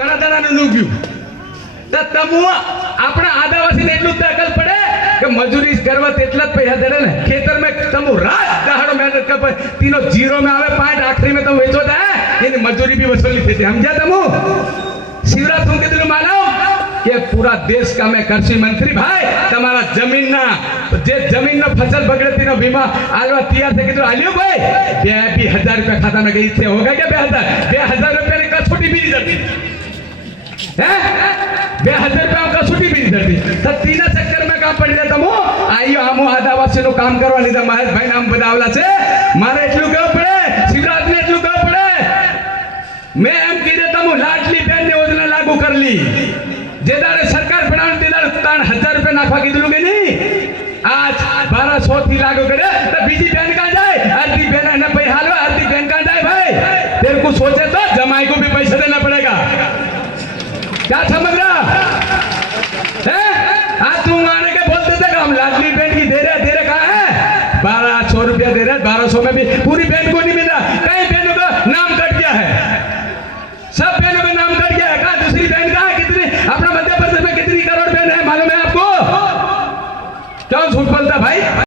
ઘણા જણાને નુગ્યું તો તમુ આપણા આદિવાસીને એટલું જ અકલ પડે કે મજૂરી કરવા તેટલા જ પૈસા દે ને ખેતર में તમુ રાત દહાડો મહેનત કર तीनों जीरो में आवे 5 आखिरी में तुम वेचो था यानी मजदूरी भी वसूली थी समझा तमु शिवराज तुम के दिल मालूम कि पूरा देश का मैं कृषि मंत्री भाई तुम्हारा जमीन ना जे जमीन ना फसल बगड़े तीनों बीमा आलवा तैयार से किधर आलियो भाई 2000 रुपया खाता में गई थे होगा क्या 2000 रुपया ने कसौटी भी नहीं करती है 2000 रुपया कसौटी भी नहीं करती तो तीन चक्कर में काम पड़ जाता मो आइयो हम आदिवासी નું કામ કરવા લીધા મહેશ ભાઈ નામ બતાવલા છે મારે એટલું કહેવું પડે શિવરાજ ને એટલું કહેવું પડે मैं एम कही देता हूँ लाडली बहन ने योजना लागू कर ली जेदारे सरकार बनाने तेदारे 3000 रुपए नाफा की दिलोगे नहीं आज 1200 थी लागू करे तो बीजी बहन कहाँ जाए अर्धी बहन है ना भाई हाल अर्धी बहन कहाँ जाए भाई तेरे को सोचे तो जमाई को भी पैसा देना पड़ेगा क्या समझ रहा है आज तुम आने के बोलते थे हम लाडली बहन की दे रहे कहाँ है 1200 रुपया दे रहे 1200 में भी पूरी बहन को नहीं मिल रहा कई बहनों का नाम कट गया है सब बहनों का नाम कट गया है कहा दूसरी बहन कहा कितनी अपना मध्य प्रदेश में कितनी करोड़ बहन है मालूम है आपको क्यों झूठ बोलता भाई।